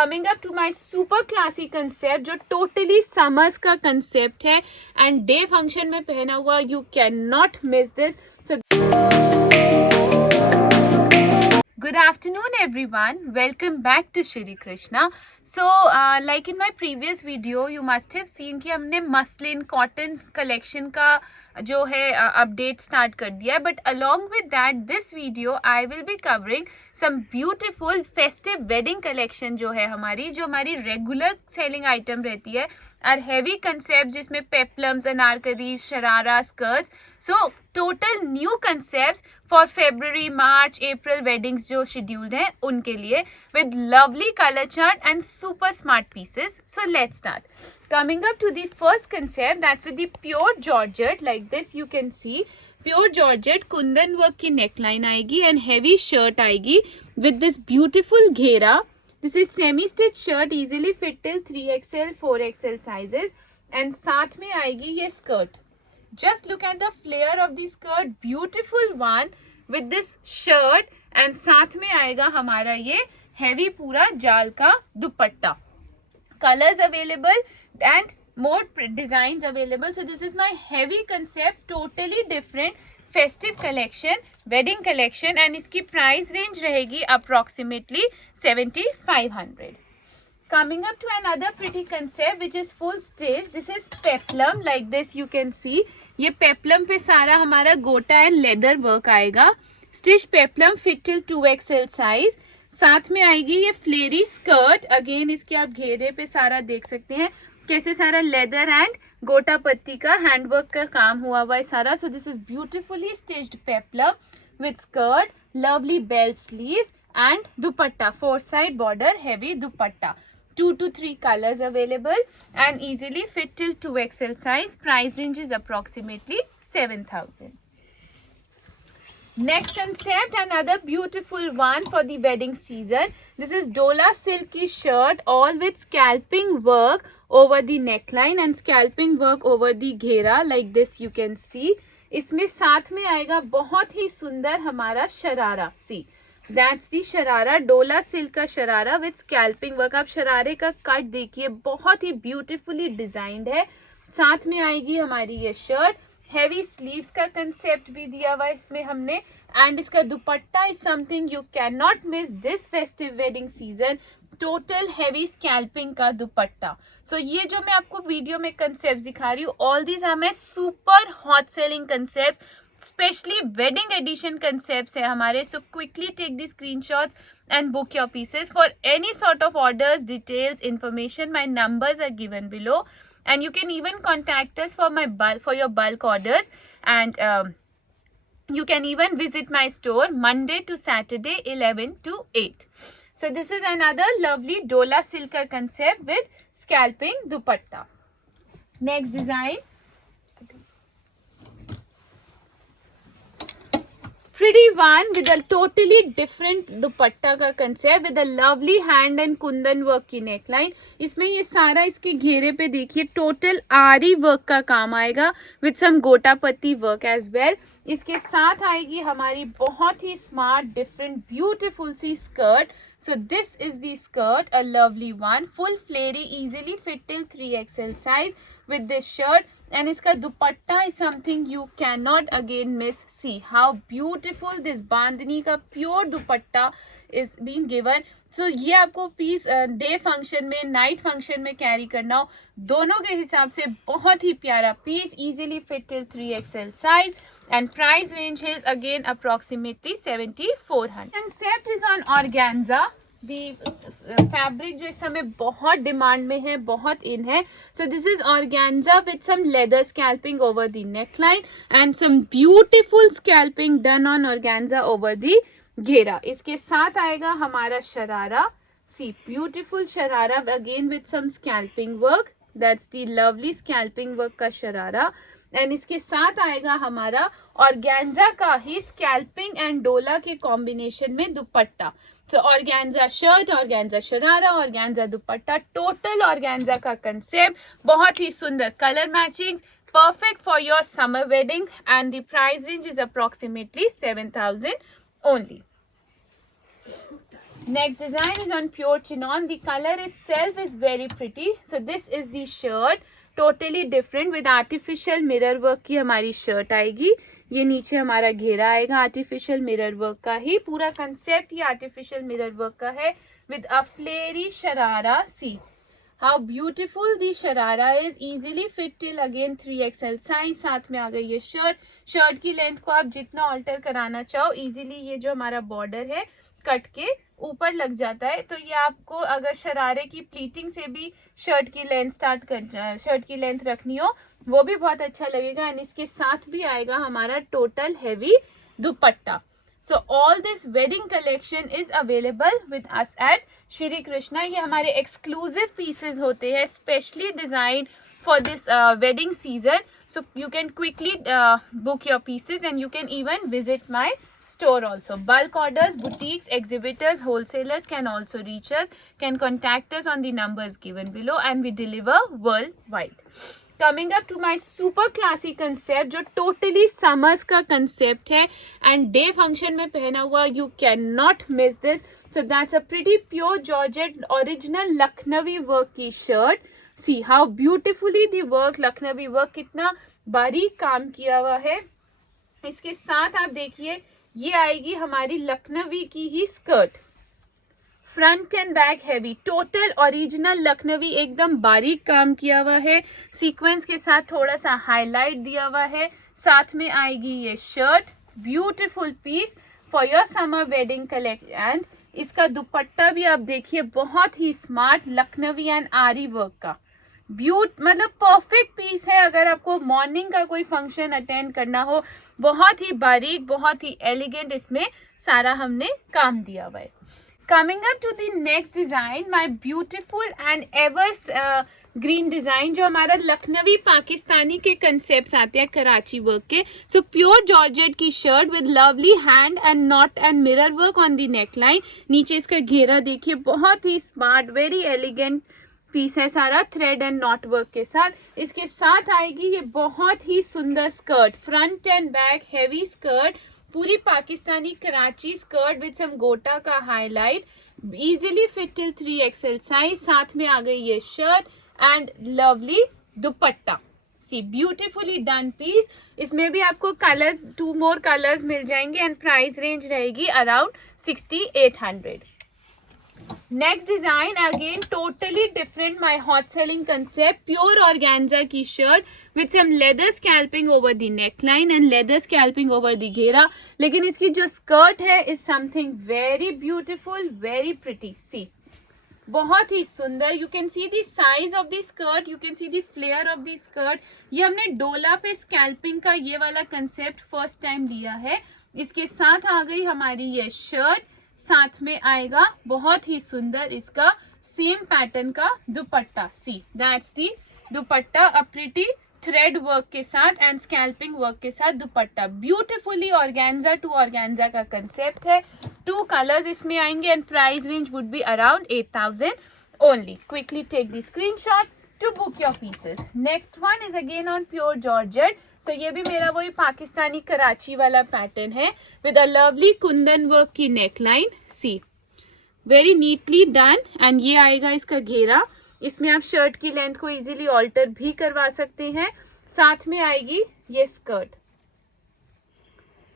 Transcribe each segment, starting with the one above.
Coming up to my super classy concept जो totally summers का concept है and day function में पहना हुआ, you can not miss this. So good afternoon everyone, welcome back to Shri Krishna. So like in my previous video you must have seen कि हमने muslin cotton collection का जो है update start कर दिया है. But along with that this video I will be covering some beautiful festive wedding collection जो है हमारी रेगुलर सेलिंग आइटम रहती है और हैवी कंसेप्ट जिसमें peplums, anarkalis, sharara, skirts. So total new concepts for February, March, April weddings जो scheduled हैं उनके लिए with lovely colour chart and super smart pieces. So let's start. Coming up to the first concept, that's with the pure georgette like this. You can see pure georgette kundan work की neckline आएगी and heavy shirt आएगी with this beautiful घेरा. This is semi-stitch shirt, easily fit till 3XL, 4XL sizes and साथ में आएगी ये skirt. Just look at the flare of the skirt, beautiful one with this shirt and साथ में आएगा हमारा ये heavy पूरा जाल का दुपट्टा. Colors available and more designs available. So this is my heavy concept, totally different festive collection, wedding collection and इसकी price range रहेगी approximately 7500. Coming up to another pretty concept which is full stitch. This is peplum like this you can see. ये peplum पे सारा हमारा गोटा and leather work आएगा. Stitch peplum fit till 2XL size. साथ में आएगी ये फ्लेरी स्कर्ट. अगेन इसके आप घेरे पे सारा देख सकते हैं कैसे सारा लेदर एंड गोटा पत्ती का हैंडवर्क का काम हुआ हुआ है सारा. So this is beautifully stitched peplum with skirt, lovely bell sleeves and dupatta, 4 side border heavy dupatta. 2 to 3 colors available and easily fit till 2XL size. Price range is approximately 7000. Next concept, another beautiful one for the wedding season. This is Dola silky shirt, all with scalping work over the neckline and scalping work over the घेरा like this you can see. इसमें साथ में आएगा बहुत ही सुंदर हमारा sharara. See, that's the sharara, डोला सिल्क का शरारा with scalping work. आप शरारे का कट देखिए, बहुत ही ब्यूटीफुली डिजाइंड है. साथ में आएगी हमारी ये शर्ट. हेवी स्लीव्स का कंसेप्ट भी दिया हुआ है इसमें हमने एंड इसका dupatta is something you can not miss this festive wedding season. Total heavy scalloping का दुपट्टा. सो ये जो मैं आपको वीडियो में कंसेप्ट दिखा रही हूँ, all these are my super hot selling concept, specially wedding edition concept है हमारे. So quickly take the screenshots and book your pieces. For any sort of orders, details, information, my numbers are given below. And you can even contact us for your bulk orders, and you can even visit my store Monday to Saturday 11 to 8. So this is another lovely Dola silk concept with scalping dupatta. Next design, pretty one with a totally different dupatta का concept with a lovely hand and kundan work की neckline. इसमें ये सारा इसके घेरे पे देखिए total आरी वर्क का काम आएगा with some गोटा पत्ती वर्क एज वेल. इसके साथ आएगी हमारी बहुत ही स्मार्ट डिफरेंट ब्यूटीफुल सी skirt. So this is the skirt, a lovely one, full flary, easily fit till 3XL size with this shirt. And इसका दुपट्टा is something you cannot again miss. See how beautiful this बांधनी का pure dupatta is being given. So ये आपको piece day function में, night function में carry करना हो, दोनों के हिसाब से बहुत ही प्यारा piece, easily fit till 3XL size. And price range is again approximately 7400. Concept is on organza. The fabric जो इस समय बहुत डिमांड में है, बहुत इन है. So this is organza with some leather scalping over the neckline and some beautiful scalping done on organza over the घेरा. इसके साथ आएगा हमारा sharara. See, beautiful sharara again with some scalping work. That's the lovely scalping work का sharara. And इसके साथ आएगा हमारा ऑर्गेन्जा का ही स्कैल्पिंग एंड डोला के कॉम्बिनेशन में dupatta. So organza shirt, organza sharara, organza dupatta, total organza का कंसेप्ट, बहुत ही सुंदर colour matchings, perfect for your summer wedding, and the price range is approximately 7000 only. Next design is on pure chinon. The color itself is very pretty. So this is the shirt, totally different with artificial mirror work की हमारी shirt आएगी. ये नीचे हमारा घेरा आएगा artificial mirror work का ही. पूरा concept ये artificial mirror work का है with a flary sharara. See how beautiful the sharara is, easily fit till again 3XL size. साथ में आ गई ये शर्ट की लेंथ को आप जितना ऑल्टर कराना चाहो इजीली ये जो हमारा बॉर्डर है कट के ऊपर लग जाता है. तो ये आपको अगर शरारे की प्लीटिंग से भी शर्ट की लेंथ रखनी हो वो भी बहुत अच्छा लगेगा. एंड इसके साथ भी आएगा हमारा total heavy dupatta. So all this wedding collection is available with us at Shri Krishna. ये हमारे exclusive pieces होते हैं specially designed for this wedding season. So you can quickly book your pieces and you can even visit my store also. Bulk orders, boutiques, exhibitors, wholesalers can also reach us, can contact us on the numbers given below and we deliver worldwide. Coming up to my super classy concept जो totally summers का concept है and day function में पहना हुआ you cannot miss this. So that's a pretty pure Georgette original Lucknowi work की shirt. See how beautifully the work, Lucknowi work कितना बारीक काम किया हुआ है. इसके साथ आप देखिए ये आएगी हमारी लखनवी की ही skirt, front and back heavy, total original Lucknowi, एकदम बारीक काम किया हुआ है. सीक्वेंस के साथ थोड़ा सा हाईलाइट दिया हुआ है. साथ में आएगी ये shirt, beautiful piece for your summer wedding collection. And इसका दुपट्टा भी आप देखिए बहुत ही smart Lucknowi and aari work का मतलब परफेक्ट पीस है अगर आपको मॉर्निंग का कोई फंक्शन अटेंड करना हो. बहुत ही बारीक, बहुत ही एलिगेंट इसमें सारा हमने काम दिया हुआ है. Coming up to the next design, my beautiful and ever green design जो हमारा लखनवी पाकिस्तानी के concepts आते हैं कराची वर्क के. So pure Georgette की shirt with lovely hand and knot and mirror work on the neckline. नीचे इसका घेरा देखिए बहुत ही smart, very elegant पीस है सारा थ्रेड एंड नॉट वर्क के साथ. इसके साथ आएगी ये बहुत ही सुंदर skirt, front and back heavy skirt, पूरी Pakistani Karachi skirt with some gota का highlight, easily fit till 3XL size. साथ में आ गई ये shirt and lovely dupatta. See beautifully done piece. इसमें भी आपको कलर्स 2 more कलर्स मिल जाएंगे एंड प्राइस रेंज रहेगी around 6800. Next design again totally different, my hot selling concept, pure organza की shirt with some leather scalping over the neckline and leather scalping over the घेरा. लेकिन इसकी जो skirt है is something very beautiful, very pretty. See, बहुत ही सुंदर. You can see the size of the skirt, you can see the flare of the skirt. ये हमने डोला पे scalping का ये वाला concept first time लिया है. इसके साथ आ गई हमारी ये shirt, साथ में आएगा बहुत ही सुंदर इसका सेम पैटर्न का dupatta. See that's the dupatta, a pretty thread work के साथ एंड स्कैल्पिंग वर्क के साथ dupatta. Beautifully organza to organza का कंसेप्ट है. 2 कलर्स इसमें आएंगे and price range would be around 8000 only. Quickly take the screenshots to book your pieces. Next one is again on pure georgette. So ये भी मेरा वही पाकिस्तानी कराची वाला पैटर्न है with a lovely kundan work की neckline. See very neatly done and ये आएगा इसका घेरा. इसमें आप शर्ट की लेंथ को इजीली ऑल्टर भी करवा सकते हैं. साथ में आएगी ये skirt.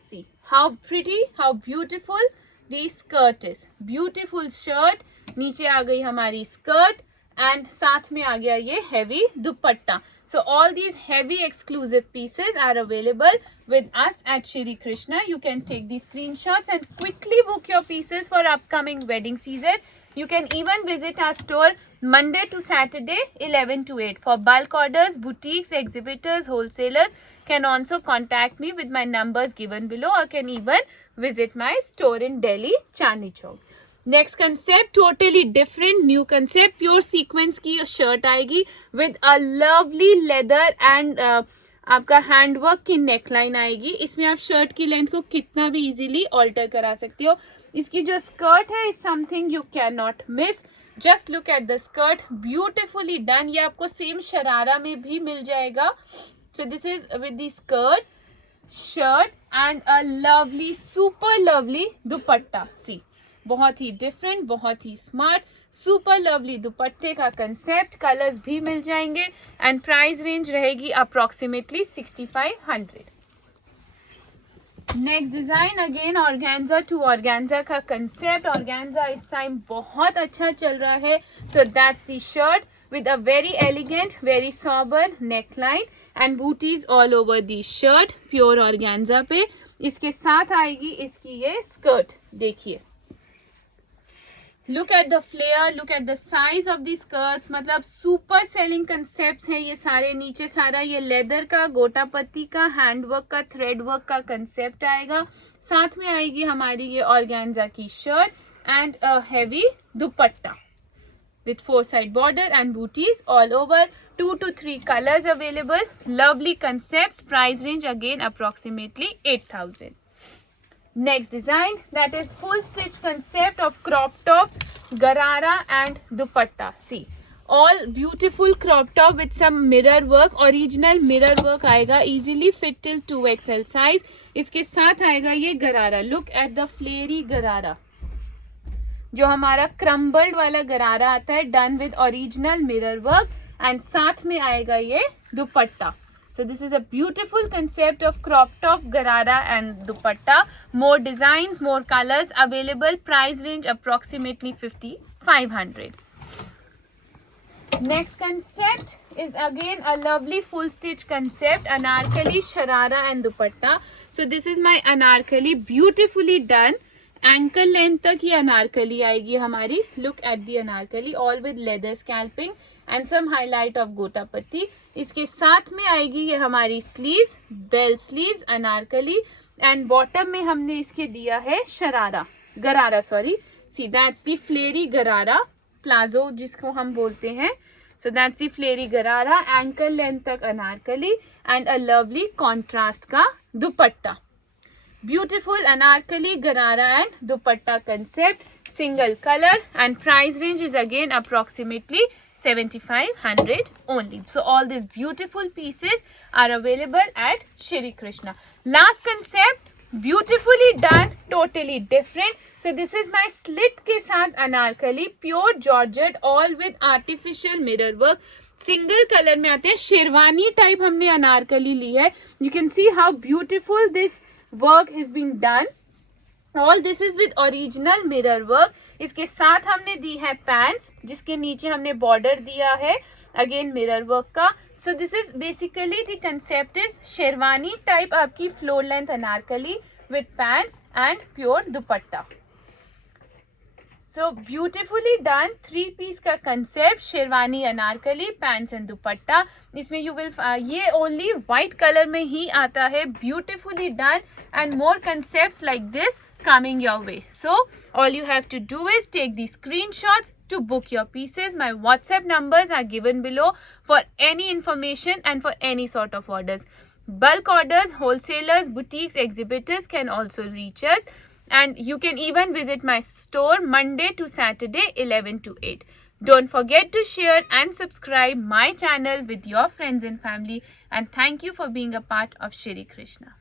See how pretty, how beautiful the skirt is. Beautiful shirt, नीचे आ गई हमारी स्कर्ट एंड साथ में आ गया ये heavy dupatta. So all these heavy exclusive pieces are available with us at Shri Krishna. You can take these screenshots and quickly book your pieces for upcoming wedding season. You can even visit our store Monday to Saturday 11 to 8. For bulk orders, boutiques, exhibitors, wholesalers can also contact me with my numbers given below or can even visit my store in Delhi, Chandni Chowk. Next concept totally different new concept. Pure sequence की shirt आएगी with a lovely leather and आपका handwork की neckline आएगी. इसमें आप shirt की length को कितना भी इजीली ऑल्टर करा सकते हो. इसकी जो स्कर्ट है is something you can not miss. Just look at the skirt, beautifully done. ये आपको सेम शरारा में भी मिल जाएगा. So this is with the skirt, shirt and a lovely super lovely dupatta. See बहुत ही डिफरेंट, बहुत ही स्मार्ट, सुपर लवली दुपट्टे का कंसेप्ट, कलर्स भी मिल जाएंगे एंड प्राइस रेंज रहेगी approximately 6500। Next design again organza to organza का कंसेप्ट। ऑर्गेन्जा इस टाइम बहुत अच्छा चल रहा है, so that's the shirt with a very elegant, very sober neckline and booties all over the shirt, pure organza पे। इसके साथ आएगी इसकी ये स्कर्ट, देखिए look at the flare, look at the size of the skirts, मतलब super selling concepts हैं ये सारे। नीचे सारा ये लेदर का, गोटा पत्ती का, हैंडवर्क का, थ्रेड वर्क का कंसेप्ट आएगा। साथ में आएगी हमारी ये ऑर्गेन्जा की shirt and a heavy dupatta with 4-side border and booties all over. 2 to 3 colors available. Lovely concepts. Price range again approximately 8000. Next design, that is full stitch concept of crop top, garara and dupatta. See, all beautiful crop top with some mirror work. Original mirror work आएगा, easily fit till 2XL size. इसके साथ आएगा ये गरारा. Look at the flary गरारा, जो हमारा crumbled वाला गरारा आता है, done with original mirror work and साथ में आएगा ये दुपट्टा। सो this is a beautiful concept of crop top, गरारा and dupatta. More designs, more colours available. Price range approximately 5500। Next concept is again a lovely full stitch concept, Anarkali, sharara and dupatta. So this is my Anarkali, beautifully done. Ankle length तक ये अनारकली आएगी हमारी। Look at the Anarkali, all with leather scalping and some highlight of gota patti. इसके साथ में आएगी ये हमारी sleeves, bell sleeves Anarkali and bottom में हमने इसके दिया है शरारा, गरारा सॉरी। सी दैट्स दी फ्लेरी गरारा, प्लाजो जिसको हम बोलते हैं। सो दैट्स दी फ्लेरी गरारा, एंकल लेंथ तक Anarkali and a lovely contrast का दुपट्टा। Beautiful anarkali, garara and dupatta concept, single color and price range is again approximately 7500 only. So all these beautiful pieces are available at Shri Krishna. Last concept, beautifully done, totally different. So this is my slit के साथ Anarkali, pure georgette, all with artificial mirror work. Single colour में आते हैं, sherwani type हमने अनारकली ली है। You can see how beautiful this work has been done. All this is with original mirror work. इसके साथ हमने दी है पैंट्स, जिसके नीचे हमने बॉर्डर दिया है अगेन मिरर वर्क का। So this is basically the concept is sherwani type आपकी floor length anarkali with pants and pure dupatta. So beautifully done, 3 piece का concept, sherwani anarkali, pants and dupatta. इसमें यू विल ये ओनली वाइट कलर में ही आता है। Beautifully done and more concepts like this coming your way. So all you have to do is take these screenshots to book your pieces. My WhatsApp numbers are given below for any information and for any sort of orders. Bulk orders, wholesalers, boutiques, exhibitors can also reach us. And you can even visit my store Monday to Saturday 11 to 8. Don't forget to share and subscribe my channel with your friends and family. And thank you for being a part of Shri Krishna.